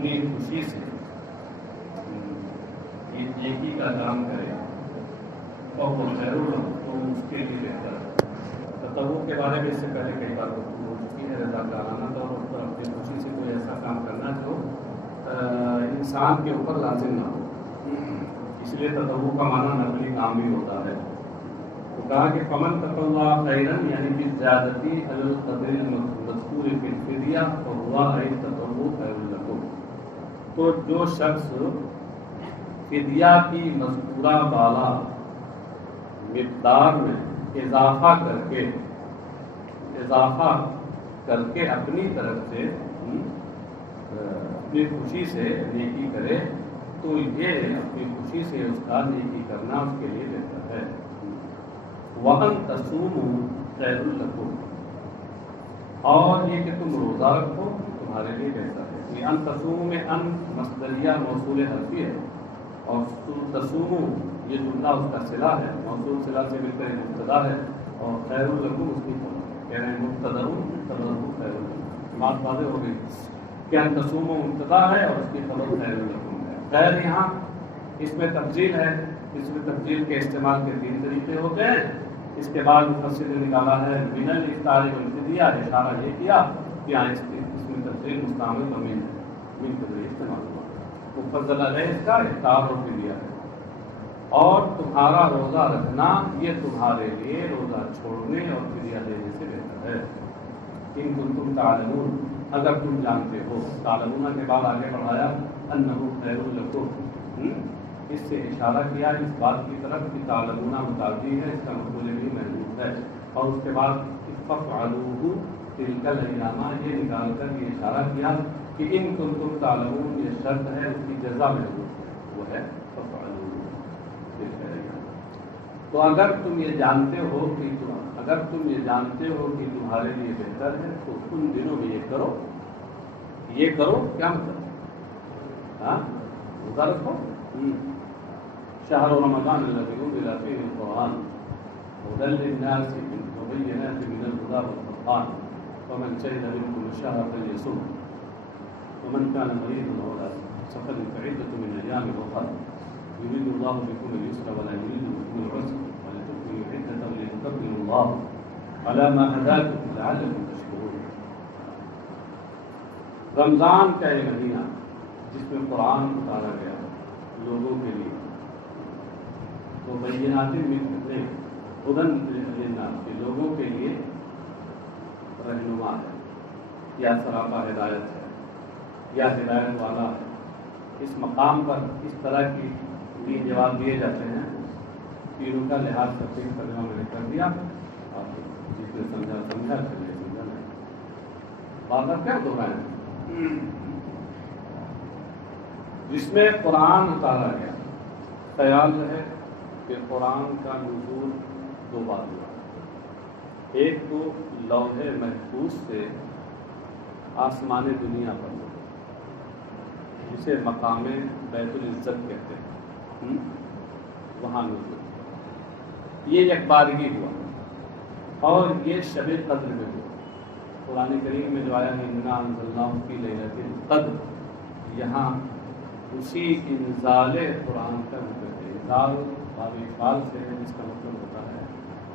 اپنی خوشی سے نیکی کا کام کرے اور وہ ضرور تو اس کے لیے بہتر ہے۔ تطوع کے بارے میں اس سے پہلے کئی بار گفتگو ہو چکی ہے۔ رضا کارانہ طور پر اپنی خوشی سے کوئی ایسا کام کرنا جو انسان کے اوپر لازم نہ ہو، اس لیے تطوع کا معنی نقلی کام بھی ہوتا ہے۔ تو کہا کہ فمن تطوع خیرا یعنی کہ زیادتی علی القدر المذکور فی الفدیہ فہو ای تطوع خیر لکم، تو جو شخص فدیہ کی مذکورہ بالا مقدار میں اضافہ کر کے اپنی طرف سے اپنی خوشی سے نیکی کرے تو یہ اپنی خوشی سے اس کا نیکی کرنا اس کے لیے بہتر ہے۔ وَأَن تَصُومُوا خَيْرٌ لَكُمْ، اور یہ کہ تم روزہ رکھو تمہارے لیے بہتر ہے۔ یہ ان تصوموا میں ان مصدریہ موصول حرفی ہے، اور تصوموا یہ جملہ اس کا صلہ ہے، موصول صلہ سے مل کر مبتدا ہے، اور خیر لکم اس کی خبر کہہ رہے ہیں مبتدا خیر لکم۔ بات واضح ہو گئی کہ ان تصوموا مبتدا ہے اور اس کی خبر خیر لکم ہے۔ خیر یہاں اس میں تفضیل ہے، اس میں تفضیل کے استعمال کے 3 طریقے ہوتے ہیں۔ اس کے بعد مفسر نے نکالا ہے من الافطار والفدیہ، اشارہ یہ کیا کہ اس میں تفضیل مستعمل و من کے ذریعے استعمال ہوا۔ مفضل علیہ اس کا افطار اور فدیہ ہے، اور تمہارا روزہ رکھنا یہ تمہارے لیے روزہ چھوڑنے اور فدیہ دینے سے بہتر ہے۔ ان کنتم تعلمون، اگر تم جانتے ہو، تعلمون کے بعد آگے بڑھایا انہ خیر لکم، اس سے اشارہ کیا اس بات کی طرف کہ تعلمون متعدی ہے، اس کا مفعول بھی محذوف ہے، اور اس کے بعد فافعلوہ تلک الایام، یہ نکال کر یہ اشارہ کیا کہ ان کنتم تعلمون یہ شرط ہے، اس کی جزا محذوف ہے، وہ ہے فافعلوہ تلک الایام۔ تو اگر تم یہ جانتے ہو کہ تمہارے لیے بہتر ہے تو ان دنوں میں یہ کرو کیا مطلب؟ روزہ رکھو۔ شہر رمضان الذی انزل فیہ القرآن ھدی للناس وبینات من الہدی والفرقان فمن شہد منکم الشہر فلیصم ومن کان مریضا او علی سفر فعدۃ من ایام اخر یرید اللہ بکم اليسر ولا یرید بکم العسر ولتکملوا العدة ولتکبروا اللہ علی ما ھداکم لعلکم تشکرون۔ رمضان کا یہ مہینہ جس میں قرآن اتارا گیا لوگوں کے لیے، تو بینات من ہدن للناس کے لوگوں کے لیے رہنما ہے، یا سراپا ہدایت ہے، یا ہدایت والا ہے۔ اس مقام پر اس طرح کی بھی جواب دیے جاتے ہیں، تینوں کا لحاظ کرتے ہوئے ترجمہ میں نے کر دیا، اور جس نے سمجھا چلے سمجھا نہیں۔ بات کیا ہو رہا ہے؟ جس میں قرآن اتارا گیا، خیال ہے کہ قرآن کا نزول 2 بار ہوا، ایک تو لوح محفوظ سے آسمان دنیا پر ہوا، جسے مقام بیت العزت کہتے ہیں، وہاں نزول، یہ ایک بارگی ہوا، اور یہ شب قدر میں ہوا۔ قرآن کریم میں جو آیا ہے انا انزلناہ فی لیلۃ القدر، یہاں اسی انزال قرآن کا مطلب ہے۔ انزال باب اقبال سے ہے، جس کا مطلب ہوتا ہے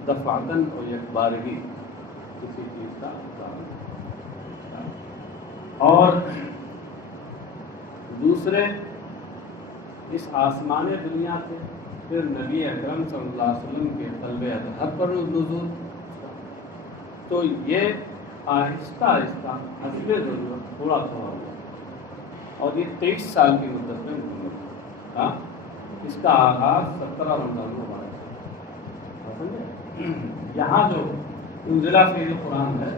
دفعتاً اور یکبارگی کسی چیز کا اتارنا۔ اور دوسرے اس آسمان دنیا سے پھر نبی اکرم صلی اللہ علیہ وسلم کے قلب اطہر پر نزول، تو یہ آہستہ آہستہ حسب ضرورت تھوڑا تھوڑا ہوا، اور یہ 23 سال کی مدت میں مکمل ہوا۔ اس کا آغاز 17 رمضان مبارک سے سمجھے۔ یہاں جو انزلہ فی القرآن ہے،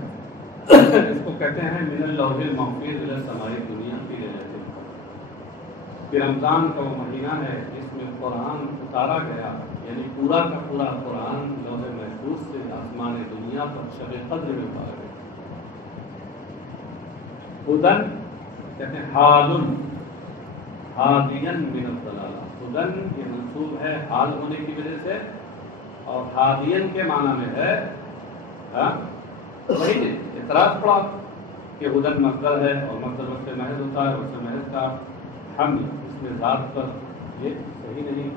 اس کو کہتے ہیں من اللوح المحفوظ الی السماء الدنیا فی لیلۃ القدر، کہ رمضان کا وہ مہینہ ہے جس میں قرآن اتارا گیا، یعنی پورا کا پورا قرآن لوح محفوظ سے آسمان دنیا پر شب قدر میں اتارا گیا۔ ہدن کہتے ہیں حال ہادین من الضلالہ، ہدن یہ منصوب ہے حال ہونے کی وجہ سے، اور ہادین کے معنی میں ہے وہی اعتراض پڑا کہ ہدن مصدر ہے، اور مصدر سے محض ہوتا ہے، اور سے محض کا حمل اس میں ذات پر یہ صحیح نہیں.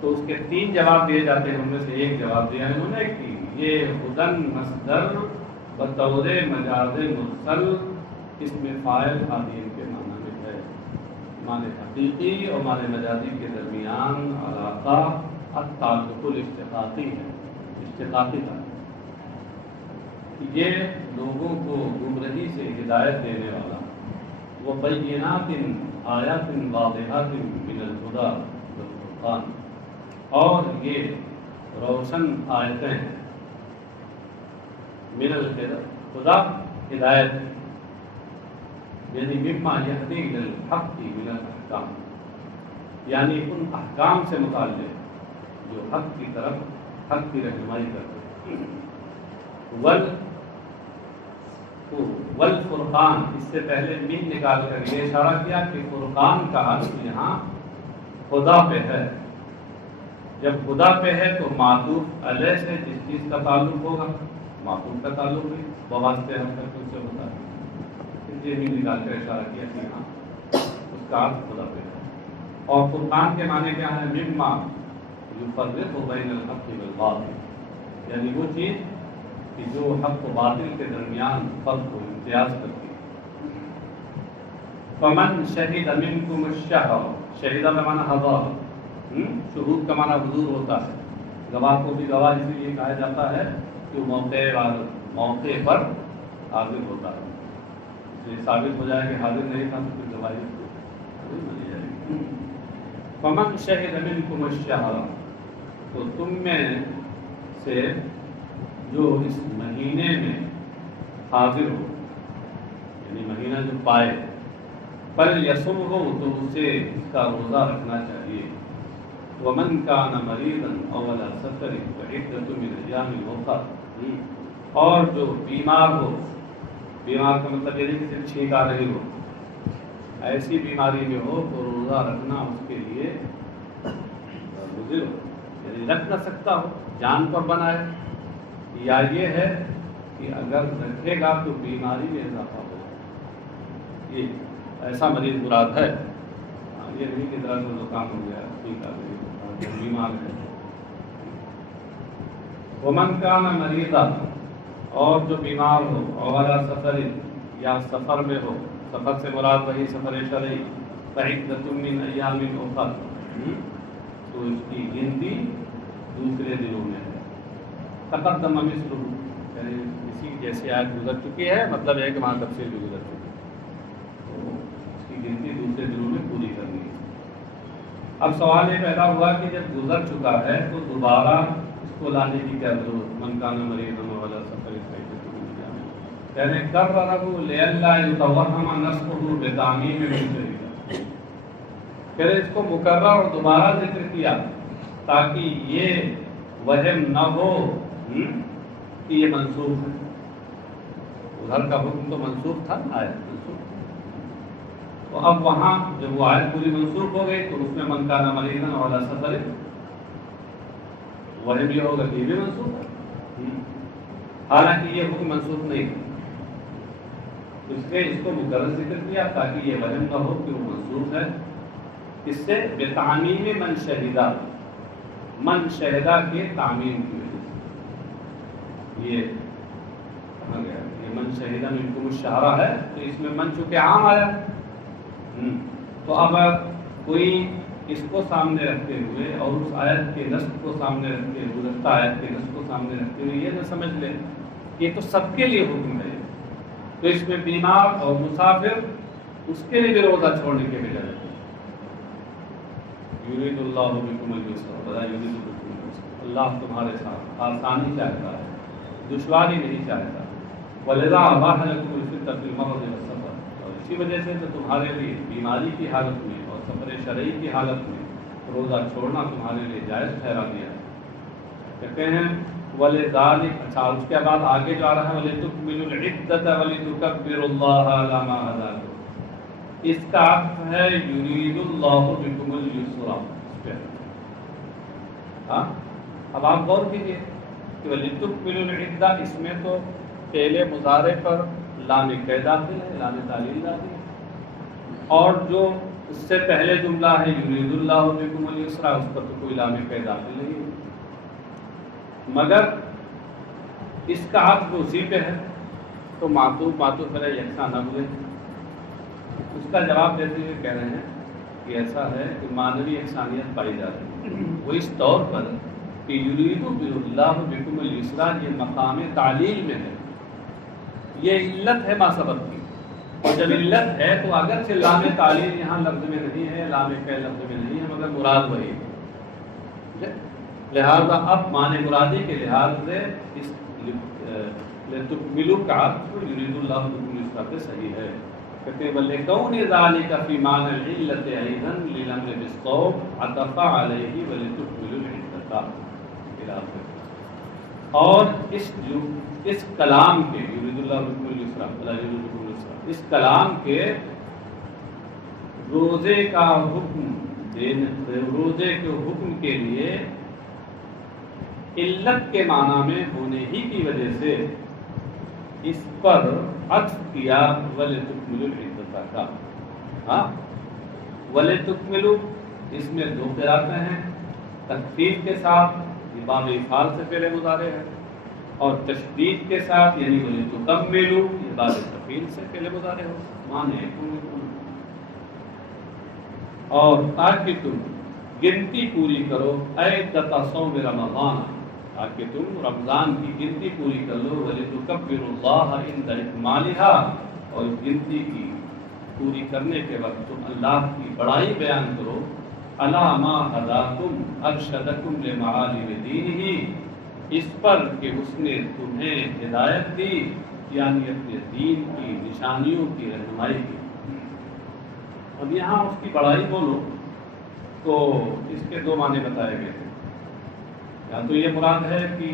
تو اس کے 3 جواب دیے جاتے ہیں، ان میں سے ایک جواب دیا انہوں نے کہ یہ ہدن مصدر بطور مجاز مرسل اس میں فاعل عادین کے معنی میں ہے. معنی حقیقی اور معنی مجازی کے درمیان علاقہ التعلق الاشتقاقی ہے، اشتقاقی کا. یہ لوگوں کو گمراہی سے ہدایت دینے والا وہ بینات آیات واضحات من الہدی والفرقان، اور یہ روشن آیتیں ہیں من الہدی ہدایت، یعنی مما یہدی الی الحق من الاحکام، یعنی ان احکام سے متعلق جو حق کی طرف حق کی رہنمائی کرتے ہیں. والفرقان، اس سے پہلے من نکال کر یہ اشارہ کیا کہ فرقان کا اصل یہاں خدا پہ ہے. جب خدا پہ ہے تو معطوف علیہ سے جس چیز کا تعلق ہوگا معطوف کا تعلق بھی بواسطے ہم تک اس سے ہوتا ہے. اس لیے من نکال کر اشارہ کیا کہ یہاں اس کا اصل خدا پہ ہے. اور فرقان کے معنی کیا ہے؟ مما یفرق بین الحق والباطل، یعنی وہ چیز کہ جو حق و باطل کے درمیان فرق کو امتیاز کرتی ہے. فمن شہد منکم الشہر، شہیدہ کا معنی حضور، شہود کا معنی حضور ہوتا ہے. گواہ کو بھی گواہ اس لیے کہا جاتا ہے کہ وہ موقع پر حاضر ہوتا ہے. اس لیے ثابت ہو جائے کہ حاضر نہیں تھا تو پھر گواہی مانی جائے گی. فمن شہد منکم الشہر، تو تم میں سے جو اس مہینے میں حاضر ہو، یعنی مہینہ جو پائے، پر یسم ہو تو اسے اس کا روزہ رکھنا چاہیے. ومن کان مریضا او علی سفر فعدۃ من ایام اخر، اور جو بیمار ہو، بیمار کا مطلب یہ نہیں کہ صرف چھینک آ رہی ہو، ایسی بیماری میں ہو تو روزہ رکھنا اس کے لیے مضر ہو، یعنی رکھ نہ سکتا ہو، جان پر بنائے. یا یہ ہے کہ اگر رکھے گا تو بیماری میں اضافہ ہوگا. یہ ایسا مریض مراد ہے، یہ نہیں کہ ذرا سا زکام ہو گیا ٹھیک ہے، بیمار ہے. ومن کان مریضا، اور جو بیمار ہو، اور سفر، یا سفر میں ہو، سفر سے مراد وہی سفر شرعی، فعدۃ من ایام اخر، تو اس کی گنتی دوسرے دنوں میں ہے. تقدم مثلہ، یعنی اسی جیسے آیت گزر چکی ہے، مطلب ہے کہ وہاں تفصیل بھی گزر چکی ہے، تو اس کی گنتی دوسرے دنوں میں پوری کرنی ہے. اب سوال یہ پیدا ہوا کہ جب گزر چکا ہے تو دوبارہ اس کو لانے کی کیا ضرورت؟ من کان مریضا وعلی سفر فعدۃ من ایام اخر، یعنی کررہ لئلا یتوہم نسبہ بتعمیم من شریعہ، پھر اس کو مکرر اور دوبارہ ذکر کیا تاکہ یہ وہم نہ ہو کہ یہ منسوخ ہے. ادھر کا حکم تو منسوخ تھا، آیت منسوخ تھی. تو اب وہاں جب وہ آیت پوری منسوخ ہو گئی تو اس میں من کان مریضا وعلی سفر، وہم یہ ہوگا کہ یہ بھی منسوخ ہے، حالانکہ یہ حکم منسوخ نہیں تھا. اس لیے اس کو مکرر ذکر کیا تاکہ یہ وہم نہ ہو کہ وہ منسوخ ہے. اس سے بتعمیم من شہدہ، من شہدہ کے تعمیم کی وجہ سے. یہ کہاں گیا؟ یہ من شہدہ منکم الشہر ہے، تو اس میں من چونکہ عام آیا، تو اب کوئی اس کو سامنے رکھتے ہوئے اور اس آیت کے نسخ کو سامنے رکھتے ہوئے، گزشتہ آیت کے نسخ کو سامنے رکھتے ہوئے یہ نہ سمجھ لے کہ یہ تو سب کے لیے حکم ہے، تو اس میں بیمار اور مسافر اس کے لیے بھی روزہ چھوڑنے کے بجائے یرید اللہ بکم الیسر ولا یرید بکم العسر، اللہ تمہارے ساتھ آسانی چاہتا ہے، دشواری نہیں چاہتا. ولذا اباح لکم الفطر فی المرض والسفر، اور اسی وجہ سے تو تمہارے لیے بیماری کی حالت میں اور سفر شرعی کی حالت میں روزہ چھوڑنا تمہارے لیے جائز ٹھہرا دیا ہے. کہتے ہیں ولذالک، اچھا اس کے بعد آگے جو آ رہا ہے ولتکملوا العدۃ ولتکبروا اللہ علی ما ہداکم، اس کا عطف ہے یرید اللہ بکم الیسر. اب آپ غور کیجیے کہ ولتکملوا العدۃ، اس میں تو فعل مضارع پر لام کی داخل ہے، لام تعلیل داخل ہے. اور جو اس سے پہلے جملہ ہے یرید اللہ بکم اليسر، اس پر تو کوئی لام قید داخل نہیں ہے، مگر اس کا عطف اسی پہ ہے تو معطوف علیہ یکساں نہ ہوئے۔ اس کا جواب دیتے ہوئے کہہ رہے ہیں کہ ایسا ہے کہ معنوی یکسانیت پائی جا رہی ہے، وہ اس طور پر کہ یرید اللہ بکم اليسر یہ مقام تعلیل میں ہے، یہ علت ہے ما سبق کی، اور جب علت ہے تو اگرچہ لام تعلیل یہاں لفظ میں نہیں ہے، لام فعل لفظ میں نہیں ہے، مگر مراد وہی ہے۔ لہذا اب معنی مرادی کے لحاظ سے اس لتکملوا کا یرید اللہ بکم اليسر پہ صحیح ہے۔ کہتے ہیں وَلِكَوْنِ ذَلِكَ فِي مَعْنَى الْعِلَّةِ أَيْضًا لِلْأَمْرِ بِالصَّوْمِ عَطَفَ عَلَيْهِ وَلِتُكْمِلُوا الْعِدَّةَ۔ اور اس کلام کے یرید اللہ بکم اليسر ولا یرید بکم اليسر، اس کلام کے روزے کا حکم دینے، روزے کے حکم کے لیے علت کے معنی میں ہونے ہی کی وجہ سے اس پر عطف کیا وَلِتُكْمِلُوا الْعِدَّةَ کا۔ ہاں وَلِتُكْمِلُوا اس میں دو قراءتیں ہیں، تخفیف کے ساتھ یہ باب افعال سے پہلے مضارع ہے، اور تشدید کے ساتھ یعنی وَلِتُكَمِّلُوا یہ باب تفعیل سے پہلے مضارع ہو، معنی ایک ہونے کو، اور تاکہ تم گنتی پوری کرو عدۃ صوم رمضان، تاکہ تم رمضان کی گنتی پوری کر لو، وَلِتُكَبِّرُوا اللَّهَ عِندَ إِكْمَالِهَا، اور اس گنتی کی پوری کرنے کے وقت تم اللہ کی بڑائی بیان کرو، عَلَىٰ مَا هَدَاكُمْ أَرْشَدَكُمْ لِمَعَالِمِ دِينِهِ، اس پر کہ اس نے تمہیں ہدایت دی، یعنی اپنے دین کی نشانیوں کی رہنمائی کی۔ اب یہاں اس کی بڑائی بولو تو اس کے دو معنی بتائے گئے ہیں، یا تو یہ مراد ہے کہ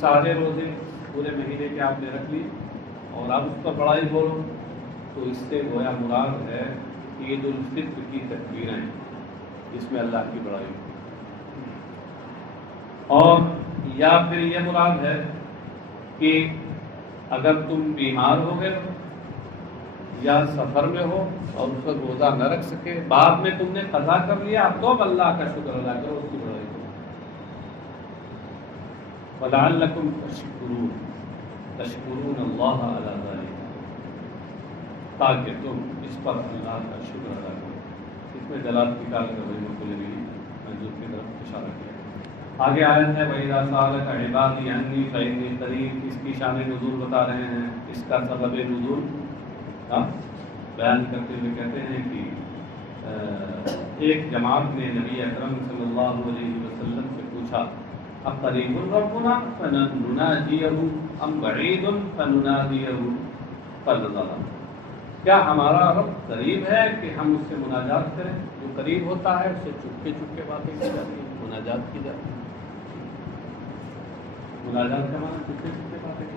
سارے روزے پورے مہینے کے آپ نے رکھ لی اور اب اس پر بڑائی بولو، تو اس سے گویا مراد ہے عید الفطر کی تکبیریں، اس میں اللہ کی بڑائی، اور یا پھر یہ مراد ہے کہ اگر تم بیمار ہو گئے یا سفر میں ہو اور اس وقت روزہ نہ رکھ سکے، بعد میں تم نے قضا کر لیا، تو اب اللہ کا شکر ادا کرو، اس کی بڑائی کرو۔ وَلَعَلَّكُمْ تَشْكُرُونَ اللَّهَ عَلَىٰ ذَلِكَ، تاکہ تم اس پر اللہ کا شکر ادا کرو۔ اس میں دلالت نکال کر وہی مقولے بھی منظور کی طرف اشارہ کیا۔ آگے آیت ہے وَإِذَا سَأَلَكَ عِبَادِي عَنِّي فَإِنِّي قَرِيبٌ، اس کی شان نزول بتا رہے ہیں، اس کا سبب نزول بیان کرتے ہوئے کہتے ہیں کہ ایک جماعت نے نبی اکرم صلی اللہ علیہ وسلم سے پوچھا اقریب ربنا فننادیہ ام بعید فننادیہ فنظر، کیا ہمارا رب قریب ہے کہ ہم اس سے مناجات کریں؟ جو قریب ہوتا ہے اس سے چپکے چپکے باتیں کی جاتی ہیں، مناجات کی جاتی ہے، مناجات کا معنی چپکے چپکے باتیں کی،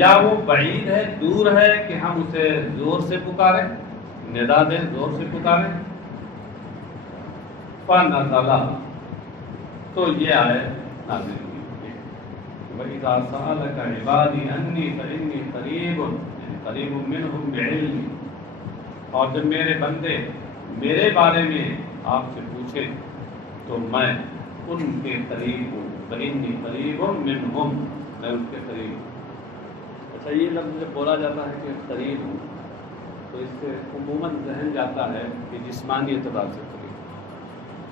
یا وہ بعید ہے، دور ہے کہ ہم اسے زور سے پکاریں، ندا دیں، زور سے پکاریں۔ فنزل، تو یہ آیت نازل ہوئی۔ وَإِذَا سَأَلَكَ عِبَادِي عَنِّي فَإِنِّي قَرِيبٌ، یعنی قریب مِّنْهُمْ بِعِلْمِي، اور جب میرے بندے میرے بارے میں آپ سے پوچھے تو میں ان کے قریب ہوں، فَإِنِّي قَرِيبٌ مِّنْهُمْ، میں ان کے قریب ہوں۔ اچھا، یہ لفظ جب بولا جاتا ہے کہ قریب ہوں تو اس سے عموماً ذہن جاتا ہے کہ جسمانی اعتبار سے قریب،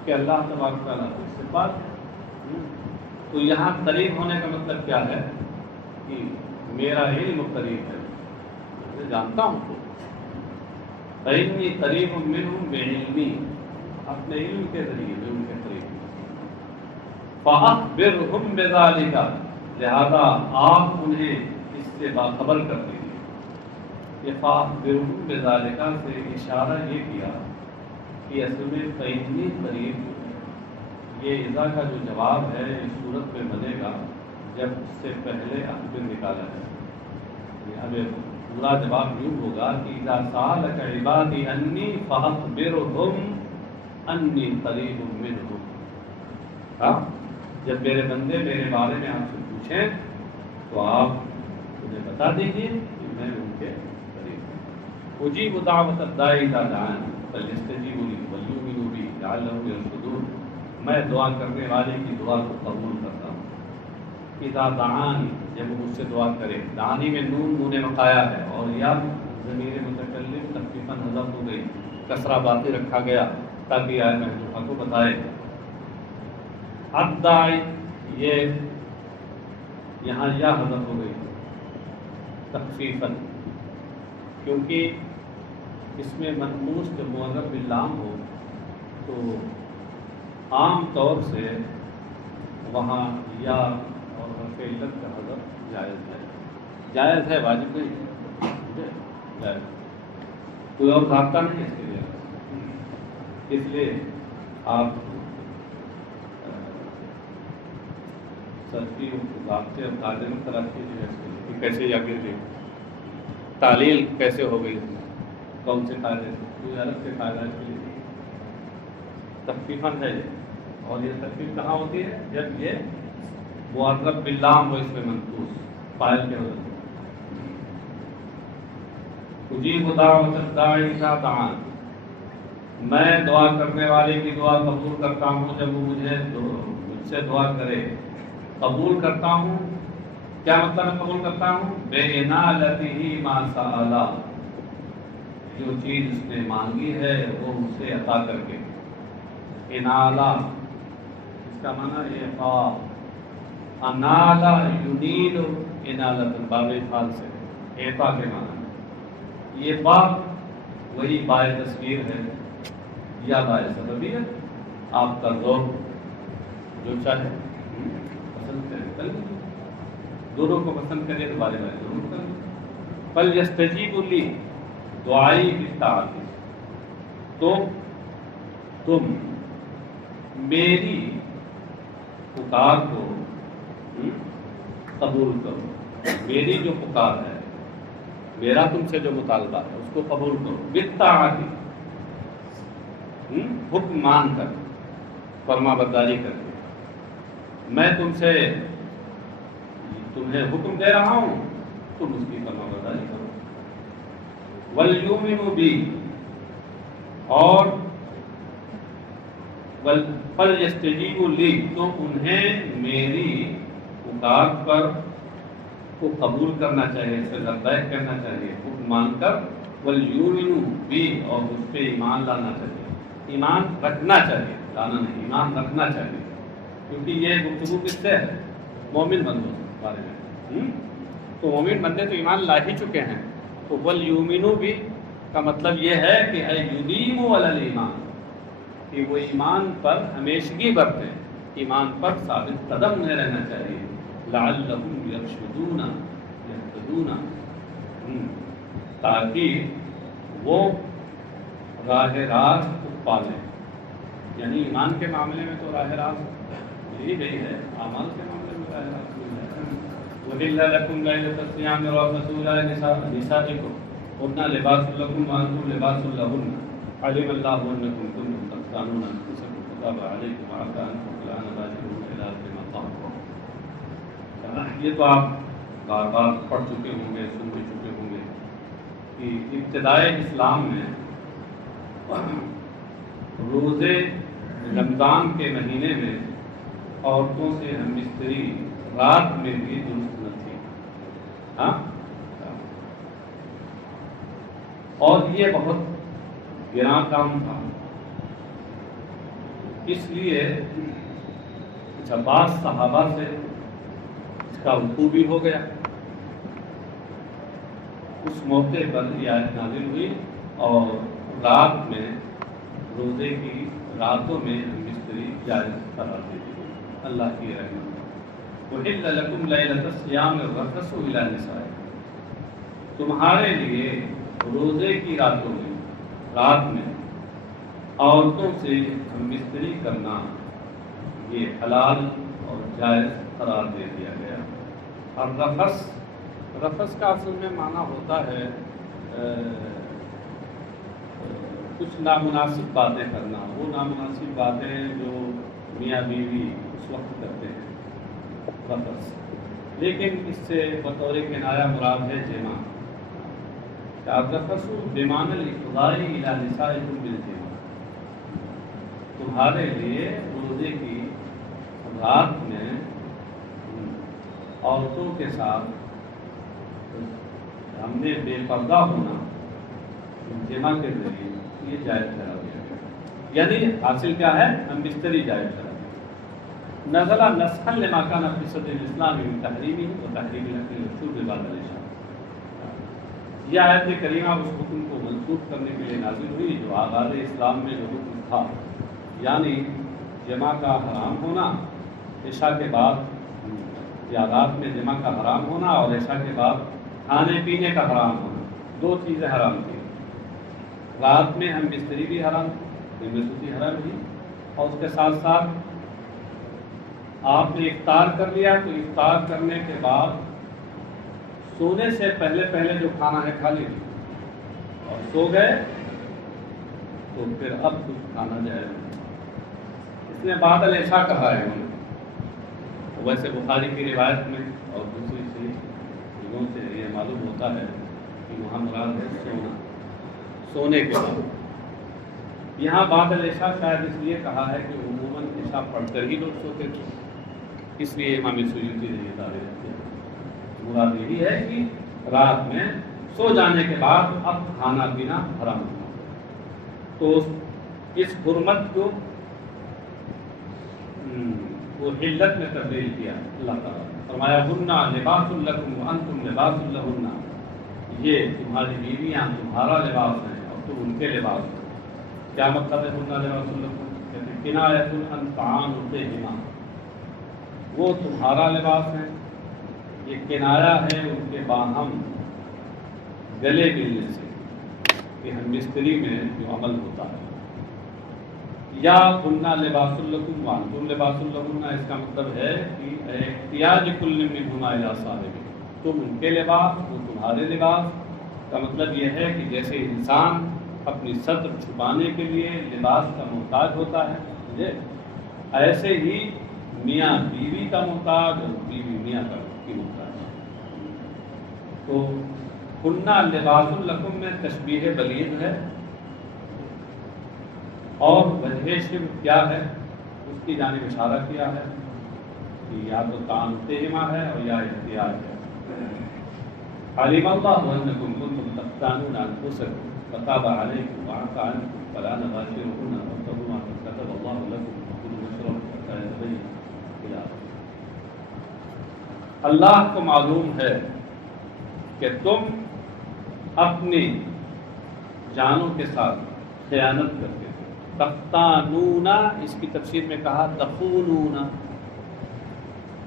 کہ اللہ تبارک و تعالیٰ اس سے بات ہے، تو یہاں قریب ہونے کا مطلب کیا ہے کہ میرا علم قریب ہے، میں جانتا ہوں تو فإنی قریب منہم بعلمی، اپنے علم کے ذریعے میں ان کے قریب ہوں۔ فأخبرہم بذالک، لہذا آپ انہیں اس سے باخبر کر دیجیے۔ یہ فأخبرہم بذالک سے اشارہ یہ کیا کہ اصل میں فإنی قریب، یہ اذا کا جو جواب ہے اس صورت میں بنے گا جب اس سے پہلے اخبر نکالا جائے، اب پورا جواب یوں ہوگا کہ اذا سألک عبادی انی فأخبرہم انی قریب منہم، جب میرے بندے میرے بارے میں آپ سے پوچھیں تو آپ انہیں بتا دیجیے کہ میں ان کے قریب ہوں۔ اجیب دعوت الداعی اذا دعان فلیستجیبوا لی ولیؤمنوا بی لعلهم یرشدون، میں دعا کرنے والے کی دعا کو قبول کرتا ہوں. اذا دعان، جب وہ مجھ سے دعا کرے. دعانی میں نون وقایا ہے اور یا ضمیر متکلم تخفیفاً حذف ہو گئی، کسرہ باقی رکھا گیا تاکہ آئے محذوفہ کو بتائے. الداعی یہ یہاں یا حذف ہو گئی تخفیفاً، کیونکہ اس میں منقوص جب معرب باللام ہو تو عام طور سے وہاں یا اور حرف علت کا حذف جائز ہے، واجب نہیں، جائز. کوئی اور ضابطہ نہیں ہے اس کے لیے، اس لیے آپ سرفی ضابطے اور قاعدے میں تلاش کیجیے اس کے لیے کہ کیسے یا گر تعلیل کیسے ہو گئی، کون سے قاعدے سے، کوئی الگ سے قاعدہ اس کے لیے تخفیفاً ہے. اور یہ تخفیف کہاں ہوتی ہے؟ جب یہ معرب باللام ہو، اس میں منقوص فاعل کے وجہ سے. اجیب دعوت الداعی اذا دعان، میں دعا کرنے والے کی دعا قبول کرتا ہوں جب وہ مجھ سے دعا کرے. قبول کرتا ہوں، کیا مطلب ہے قبول کرتا ہوں؟ بِإِنَالَتِهِ مَا سَأَلَ، جو چیز اس نے مانگی ہے وہ اسے عطا کر کے. انالا اس کا معنی اعطاء، انالا ینیل انالۃ، باب فعل سے اعطاء کے معنی. یہ باب وہی بائے تصویر ہے یا بائے سببی ہے. آپ کا ذوق جو چاہے پسند کرے کر لیں، دونوں کو پسند کرے تو بارے بارے ضرور کر لیں. فلیستجیبوا لی، دعائی بالتعاطف، تو تم میری پکار کو قبول کرو. میری جو پکار ہے، میرا تم سے جو مطالبہ ہے اس کو قبول کرو. بالتعاطف، حکم مان کر، فرما برداری کر کے. میں تمہیں حکم دے رہا ہوں، تم اس کی فرما برداری کرو. وَلْيُؤْمِنُوا بِي، اور فَلْيَسْتَجِيبُوا لِي، تو انہیں میری پکار پر کو قبول کرنا چاہیے، اس سے لبیک کہنا چاہیے حکم مان کر. وَلْيُؤْمِنُوا بِي، اور اس پہ ایمان لانا چاہیے. ایمان رکھنا چاہیے، لانا نہیں، ایمان رکھنا چاہیے، کیونکہ یہ گفتگو کس سے ہے؟ مومن بندوں کے بارے میں. تو مومن بندے تو ایمان لا ہی چکے ہیں. تو وَلْيُؤْمِنُوا بِي کا مطلب یہ ہے کہ اے یُدِیمُوا عَلَى الْایمان، کہ وہ ایمان پر ہمیشگی برتیں، ایمان پر ثابت قدم نہیں رہنا چاہیے. لَعَلَّهُمْ يَرْشُدُونَ يَهْتَدُونَ، تاکہ وہ راہ راست کو پالیں. یعنی ایمان کے معاملے میں تو راہ راست یہی گئی ہے، اعمال کے معاملے میں راہ راست نہیں ہے. وَإِلَّا لَكُمْ لَيْلَةَ الصِّيَامِ الرَّفَثُ إِلَىٰ نِسَائِكُمْ هُنَّ لِبَاسٌ لَكُمْ وَأَنتُمْ لِبَاسٌ لَهُنَّ عَلِمَ اللَّهُ أَنَّكُمْ كُنتُمْ تَخْتَانُونَ أَنفُسَكُمْ فَتَابَ عَلَيْكُمْ وَعَفَا عَنكُمْ فَالْآنَ بَاشِرُوهُنَّ إِلَىٰ آخِرِ مَا قَالَ. یہ تو آپ بار بار پڑھ چکے ہوں گے، سن بھی چکے ہوں گے کہ ابتدائے اسلام میں روزے رمضان کے مہینے میں عورتوں سے ہم مستری رات میں بھی درست نہ تھی. ہاں، اور یہ بہت گراں کام تھا. اس لیے بعض صحابہ سے اس کا وقوع بھی ہو گیا. اس موقع پر یہ آیت نازل ہوئی اور رات میں روزے کی راتوں میں مستری جائز قرار دی گئی. اللہ کی رحمت. وَإِلَّا لَكُمْ لَيْلَةَ الصِّيَامِ الرَّفَثُ إِلَىٰ نِسَائِكُمْ، تمہارے لیے روزے کی راتوں میں، رات میں عورتوں سے ہم مستری کرنا یہ حلال اور جائز قرار دے دیا گیا. اور رفث کا اصل میں معنی ہوتا ہے کچھ نامناسب باتیں کرنا. وہ نامناسب باتیں جو میاں بیوی اس وقت کرتے ہیں، رفث. لیکن اس سے بطور کنایہ مراد ہے جمع. رفسوا بمعنى الافضاء الى نسائكم بالجماع، تمہارے لیے روزے کی رات میں عورتوں کے ساتھ ہم نے بے پردہ ہونا جمع کے ذریعے یہ جائز کرا دیا گیا، یعنی حاصل کیا ہے؟ ہم بستری جائز کرا دیا۔ نزلہ نسخا لما كان في صدر الاسلام من تحریمی و تحریم الاکل والشرب بعد العشاء، یہ آیت کریمہ اس حکم کو منسوخ کرنے کے لیے نازل ہوئی جو آغاز اسلام میں جو حکم تھا، یعنی جمع کا حرام ہونا عشاء کے بعد، یا رات میں جمع کا حرام ہونا اور عشاء کے بعد کھانے پینے کا حرام ہونا، دو چیزیں حرام تھیں۔ رات میں ہم بستری بھی حرام تھی، دن میں سوتی حرام تھی، اور اس کے ساتھ ساتھ آپ نے افطار کر لیا تو افطار کرنے کے بعد سونے سے پہلے پہلے جو کھانا ہے کھا لیجیے، اور سو گئے تو پھر اب کچھ کھانا جائے، اس نے بعد العشاء کہا ہے۔ ویسے بخاری کی روایت میں اور دوسری چیزوں سے یہ معلوم ہوتا ہے کہ وہاں مراد ہے سونا، سونے کے بعد۔ یہاں بعد العشاء شاید اس لیے کہا ہے کہ عموماً عشاء پڑھ کر ہی لوگ سوتے تھے، اس لیے امام سیوطی نے یہ دعویٰ کیا۔ مراد یہی ہے کہ رات میں سو جانے کے بعد اب کھانا پینا حرام ہونا، تو اس حرمت کو وہ حلت میں تبدیل کیا اللہ تعالیٰ نے، فرمایا ہن لباس لکم وانتم لباس لہن، یہ تمہاری بیویاں تمہارا لباس ہیں اور تم ان کے لباس ہیں۔ کیا مطلب ہے ہن لباس لکم؟ کہتے ہیں کنایۃ عن تعانقہما، وہ تمہارا لباس ہے، یہ کنایا ہے ان کے باہم گلے ملنے سے کہ ہم مستری میں جو عمل ہوتا ہے۔ یا ہننا لباس لکم وانتم لباس لہن، اس کا مطلب ہے کہ احتیاج کل منہما الی صاحبہ، تم ان کے لباس وہ تمہارے لباس، کا مطلب یہ ہے کہ جیسے انسان اپنی ستر چھپانے کے لیے لباس کا محتاج ہوتا ہے، ایسے ہی میاں بیوی کا محتاج اور بیوی میاں کی محتاج۔ تو ہننا لباس لکم میں تشبیہ بلیغ ہے، اور وجہ شبہ کیا ہے اس کی جانب اشارہ کیا ہے کہ یا تو تعانقہما ہے اور یا احتیاج ہے۔ علم اللہ انکم کنتم تختانون انفسکم فتاب علیکم وعفا عنکم فلا نباشرہن وابتغوا ما كتب اللہ لکم وکلوا واشربوا حتی یتبین الی آخر۔ اللہ کو معلوم ہے کہ تم اپنی جانوں کے ساتھ خیانت کرتے ہو۔ تختانونا، اس کی تفسیر میں کہا تخونونا،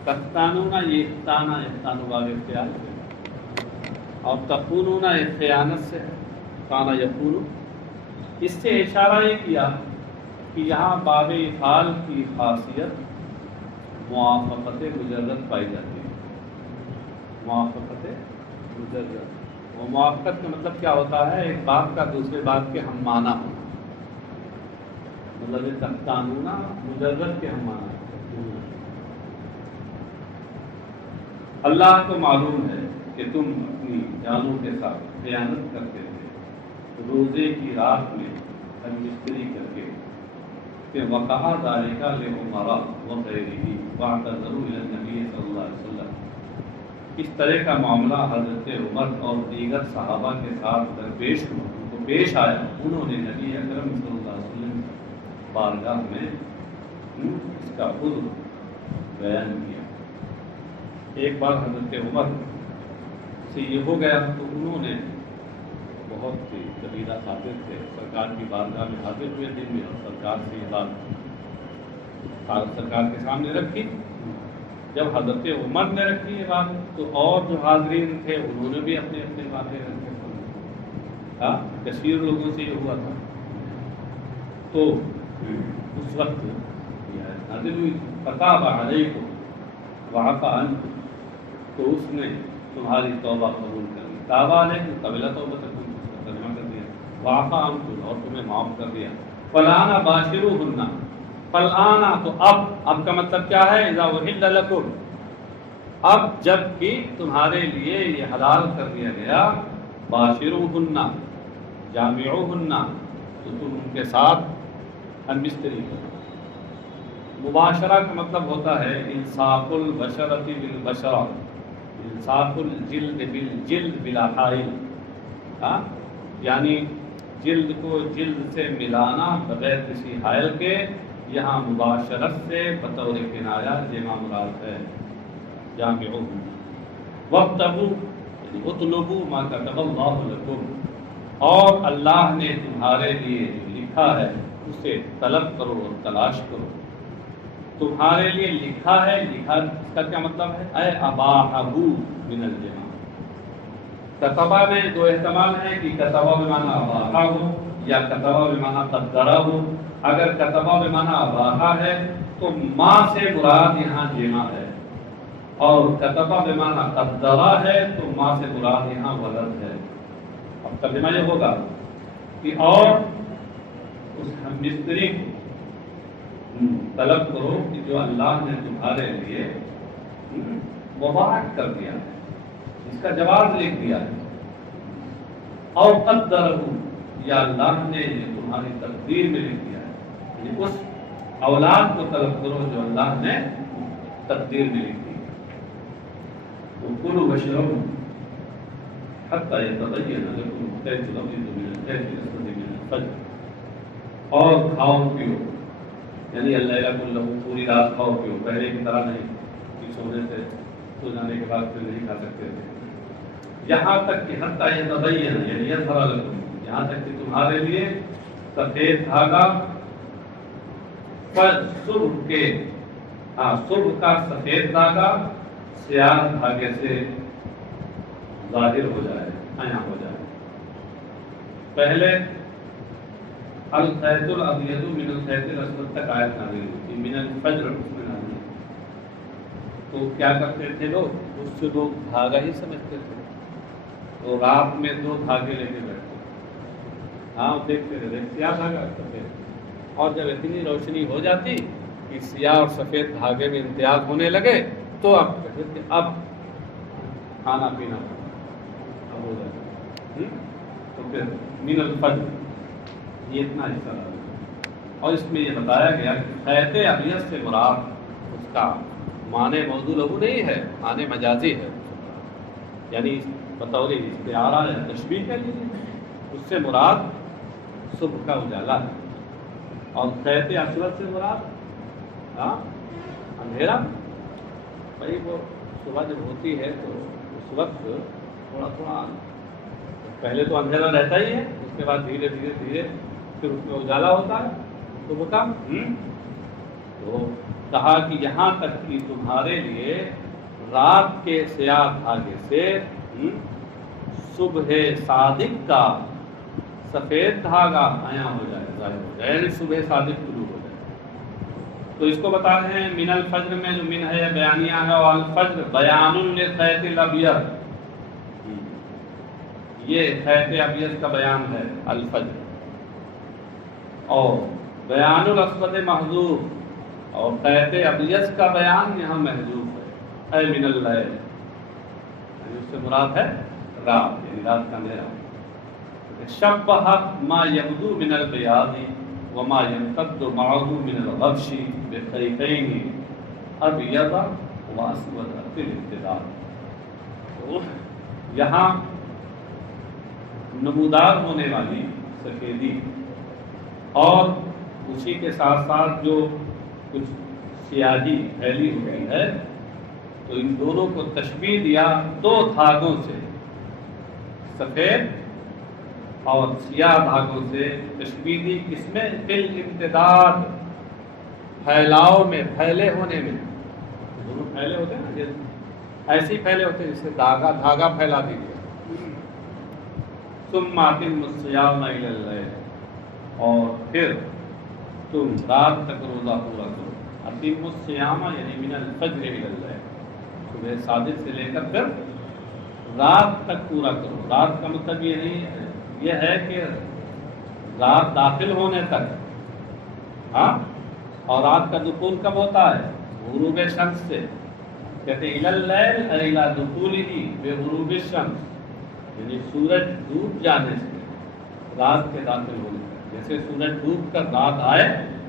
تختانونا یہ اختانا، اختانو باب اختیار سے، اور تخونونا یہ خیانت سے، کانا یخونو۔ اس سے اشارہ یہ کیا کہ یہاں باب افعال کی خاصیت موافقت مجرد پائی جاتی ہے، موافقت مجرد۔ وہ موافقت کا مطلب کیا ہوتا ہے؟ ایک بات کا دوسرے بات کے ہم معنی ہونا، مطلب یہ تختانونا مجرد کے ہم معنی۔ اللہ کو معلوم ہے کہ تم اپنی جانوں کے ساتھ خیانت کرتے تھے روزے کی رات میں مستری کر کے، کہ وقع ذالک لعمر وغیرہ واعتذروا الی النبی صلی اللہ علیہ وسلم، اس طرح کا معاملہ حضرت عمر اور دیگر صحابہ کے ساتھ درپیش ہوا، ان کو پیش آیا، انہوں نے نبی اکرم صلی اللہ علیہ وسلم بارگاہ میں اس کا عذر بیان کیا۔ ایک بار حضرت عمر سے یہ ہو گیا تو انہوں نے بہت سی قبیلہ خاطر تھے، سرکار کی بارگاہ میں حاضر ہوئے دن میں، اور سرکار سے یہ بات سرکار کے سامنے رکھی۔ جب حضرت عمر نے رکھی یہ بات تو اور جو حاضرین تھے انہوں نے بھی اپنے اپنے باتیں رکھے، کثیر لوگوں سے یہ ہوا تھا۔ تو اس وقت یہ نازل ہوئی فتاب علیکم وعفا عنکم، تو اس نے تمہاری توبہ قبول کر لی، تابہ علیکم قبلہ توبتکم، اس کا ترجمہ کر دیا، وعفا عنکم اور تمہیں معاف کر دیا۔ فالآن باشروہن، فالآن تو اب کا مطلب کیا ہے؟ اذا احل لکم، اب جب کہ تمہارے لیے یہ حلال کر دیا گیا، باشروہن جامعوہن، تو تم ان کے ساتھ ہم بستری کرو۔ مباشرہ کا مطلب ہوتا ہے الصاق البشرۃ بالبشرہ، الصاق الجلد بالجلد بلا حائل، یعنی جلد کو جلد سے ملانا بغیر کسی حائل کے، یہاں مباشرت سے بطور کنایہ جمع مراد ہے۔ جامعوہن وابتغوا یعنی اطلبوا ما كتب اللہ لکم، اور اللہ نے تمہارے لیے جو لکھا ہے اسے طلب کرو اور تلاش کرو۔ تمہارے لیے لکھا ہے، لکھا اس کا کیا مطلب ہے؟ اے اباحہ من الجمع۔ کتبہ میں دو احتمال ہیں کہ کتبہ بمعنی اباحہ ہو یا کتبہ بمعنی قدرہ ہو۔ اگر کتبہ بمعنی اباحہ ہے تو ما سے مراد یہاں جمع ہے، اور کتبہ بمعنی قدرہ ہے تو ما سے مراد یہاں ولد ہے۔ اب ترجمہ یہ ہوگا کہ اور اس ہم مستری کو طلب کرو کہ جو اللہ نے تمہارے لیے مباح کر دیا ہے، اس کا جواز لکھ دیا ہے، اور قدرہ یا اللہ نے یہ تمہاری تقدیر میں لکھ دیا ہے، یعنی اس اولاد کو طلب کرو جو اللہ نے تقدیر میں لکھ دی۔ وَكُلُوا وَاشْرَبُوا حَتَّى يَتَبَيَّنَ لَكُمُ الْخَيْطُ الْأَبْيَضُ مِنَ الْخَيْطِ الْأَسْوَدِ مِنَ الْفَجْرِ، اور کھاؤ پیو، یعنی اللہ کلہ پوری رات کھاؤ پیو، پہلے کی طرح نہیں کہ سونے سے سو جانے کے بعد پھر نہیں کھا سکتے تھے، یہاں تک کہ حتیٰ یتبین یعنی یظہر لکم، یہاں تک کہ تمہارے لیے سفید دھاگا صبح کے صبح کا سفید دھاگا سیاہ دھاگے سے ظاہر ہو جائے، عیاں ہو جائے۔ پہلے الخیط الابیض من الخیط الاسود تک آیت نازل ہوئی تھی، من الفجر اس میں نازل، تو کیا کرتے تھے لوگ؟ اس سے لوگ دھاگا ہی سمجھتے تھے، تو رات میں دو دھاگے لے کے بیٹھتے، دیکھتے تھے سیاہ دھاگا سفید، اور جب اتنی روشنی ہو جاتی کہ سیاہ اور سفید دھاگے میں امتیاز ہونے لگے تو اب کہتے تھے اب کھانا پینا اب ہو جائے، تو پھر من الفجر یہ اتنا حصہ ڈالا، اور اس میں یہ بتایا گیا کہ خیط ابیض سے مراد اس کا معنی موضوع لہو نہیں ہے، معنی مجازی ہے، یعنی بطور استعارہ یا تشبیہ کے لیے اس سے مراد صبح کا اجالا ہے، اور خیط اسود سے مراد اندھیرا۔ بھائی وہ صبح جب ہوتی ہے تو اس وقت تھوڑا تھوڑا پہلے تو اندھیرا رہتا ہی ہے، اس کے بعد دھیرے دھیرے دھیرے پھر اس میں اجالا ہوتا ہے، تو وہ کام تو کہا کہ یہاں تک کہ تمہارے لیے رات کے سیاہ دھاگے سے صبح صادق کا سفید دھاگا عیاں ہو جائے، ظاہر ہو جائے، یعنی صبح صادق طلوع ہو جائے۔ تو اس کو بتا رہے ہیں من الفجر میں جو من ہے بیانیہ ہے، اور الفجر بیان للخیط الابیض، یہ خیط ابیض کا بیان ہے الفجر، اور بیان الاسود محذوف، اور خیط ابیض کا بیان یہاں محذوف ہے، اے من اللیل، یعنی اس سے مراد ہے رات، یعنی رات کا اندھیرا۔ شبہ ما یبدو من البیاض وما يمتد معه من الغبش بخيطين ابيض واسود في الابتداء، یہاں نمودار ہونے والی سفیدی اور اسی کے ساتھ ساتھ جو کچھ سیاہی پھیلی ہوئی ہے، تو ان دونوں کو تشبیہ دیا دو دھاگوں سے، سفید اور سیاہ دھاگوں سے تشبیہ دی، کس میں؟ فی الامتداد، پھیلاؤ میں، پھیلے ہونے میں، دونوں پھیلے ہوتے ہیں نا، جیسے ایسے ہی پھیلے ہوتے ہیں جس سے دھاگا پھیلا دیجیے۔ ثم اتموا الصیام الی اللیل، اور پھر تم رات تک روزہ پورا کرو، اتموا الصیام یعنی من الفجر الی اللیل، صبح صادق سے لے کر پھر رات تک پورا کرو۔ رات کا مطلب یہ نہیں ہے، یہ ہے کہ رات داخل ہونے تک، اور رات کا دخول کب ہوتا ہے؟ غروب شمس سے، کہتے ہیں الی اللیل الی دخولہ بغروب الشمس، یعنی سورج ڈوب جانے سے رات کے داخل ہونے تک، جیسے سورج ڈوب کر رات آئے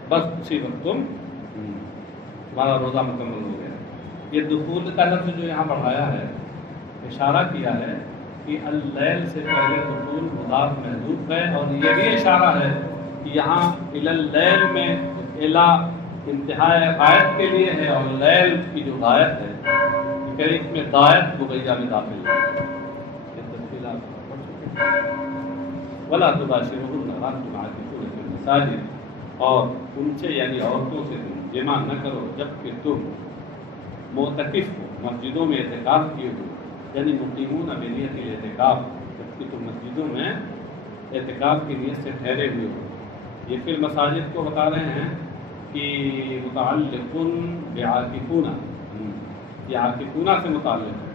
بس اسی وقت تمہارا روزہ مکمل ہو گیا۔ یہ دخول کا لفظ جو یہاں بڑھایا ہے، اشارہ کیا ہے کہ اللیل سے پہلے دخول مضاف محذوف ہے، اور یہ بھی اشارہ ہے کہ یہاں الی اللیل میں الی انتہاء غایت کے لیے ہے، اور لیل کی جو غایت ہے کہ اس میں غایت بغیہ میں داخل ہے۔ یہ تفصیلات پڑھ چکے ہیں۔ ولا تباشرون وانتم عاکفون فی المساجد، اور ان سے یعنی عورتوں سے تم جمع نہ کرو جبکہ تم معتکف ہو، مسجدوں میں اعتکاف کیے ہو، یعنی مقیمون بنیت الاعتکاف، جبکہ تم مسجدوں میں اعتکاف کی نیت سے ٹھہرے ہوئے ہو۔ یہ پھر مساجد کو بتا رہے ہیں کہ متعلق بعاکفون، یہ عاکفون سے متعلق ہے۔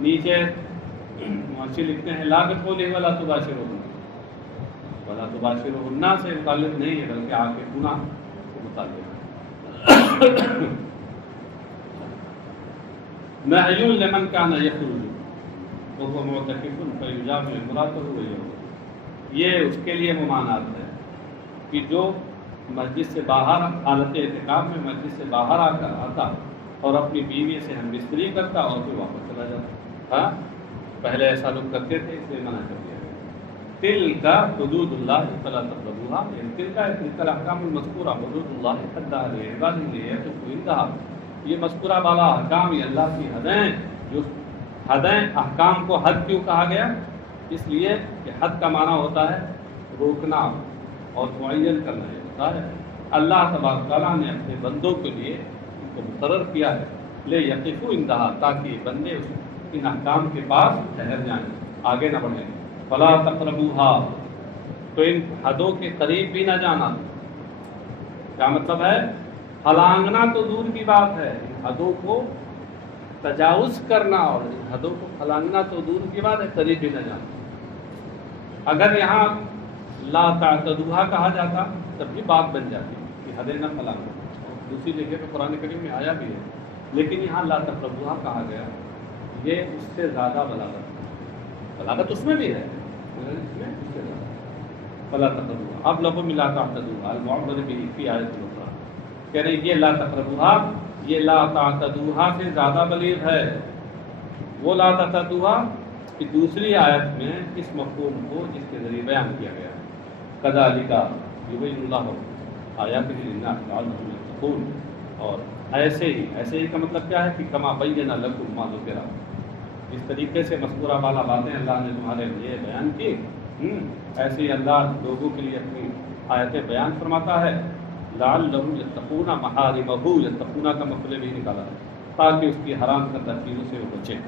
نیچے مؤشر لکھتے ہیں لا بقولہ ولا تباشرون، ولا تباشرون سے متعلق نہیں ہے بلکہ عاکفون سے متعلق ہے۔ نہی لمن کان یخرج وهو معتکف فیجامع امرأته ویوم، یہ اس کے لیے ممانعت ہے کہ جو مسجد سے باہر حالت اعتکاف میں مسجد سے باہر آ کر آتا اور اپنی بیوی سے ہم بستری کرتا اور پھر واپس چلا جاتا۔ ہاں پہلے ایسا لوگ کرتے تھے، اس لیے منع کر دیا گیا۔ تلک حدود اللہ فلا تقربوها، تلک الاحکام المذکورہ حدود اللہ حدها لعباده لیقفوا عندها، یہ مذکورہ والا احکام یہ اللہ کی حدیں، جو حدیں احکام کو حد کیوں کہا گیا؟ اس لیے کہ حد کا معنی ہوتا ہے روکنا اور معین کرنا، یہ ہوتا ہے اللہ تبارک تعالیٰ نے اپنے بندوں کے لیے ان کو مقرر کیا ہے لے یقفوا عندها، تاکہ یہ بندے ان احکام کے پاس ٹھہر جائیں، آگے نہ بڑھیں۔ فلا تقربوها، تو ان حدوں کے قریب بھی نہ جانا۔ کیا مطلب ہے؟ پھلانگنا تو دور کی بات ہے، ان حدوں کو تجاوز کرنا اور ان حدوں کو پھلانگنا تو دور کی بات ہے، قریب بھی نہ جانا۔ اگر یہاں لا تعتدوها کہا جاتا تب بھی بات بن جاتی کہ حدیں نہ پھلانگنا، دوسری جگہ پہ قرآن کریم میں آیا بھی ہے، لیکن یہاں لا تقربوها کہا گیا، یہ اس سے زیادہ بلاغت اس میں بھی ہے، اس میں اس سے زیادہ فلا تقربوها۔ اب لفظ لا تعتدوها المعبر به فی آیت اخرى، کہہ رہے یہ لا تقربوها، یہ لا تعتدوها سے زیادہ بلیغ ہے۔ وہ لا تعتدوها کہ دوسری آیت میں اس مفہوم کو جس کے ذریعے بیان کیا گیا ہے، کذالک یبین اللہ آیاتہ للناس لعلہم یتقون، اور ایسے ہی کا مطلب کیا ہے کہ کما بین لکم ما ذکر، جس طریقے سے مذکورہ والا باتیں اللہ نے تمہارے لیے بیان کی، ایسے ہی اللہ لوگوں کے لیے اپنی آیتیں بیان فرماتا ہے۔ لعلہم یتقون محارمہ، یتقون کا مطلب ہی نکالا ہے تاکہ اس کی حرام کردہ چیزوں سے وہ بچیں۔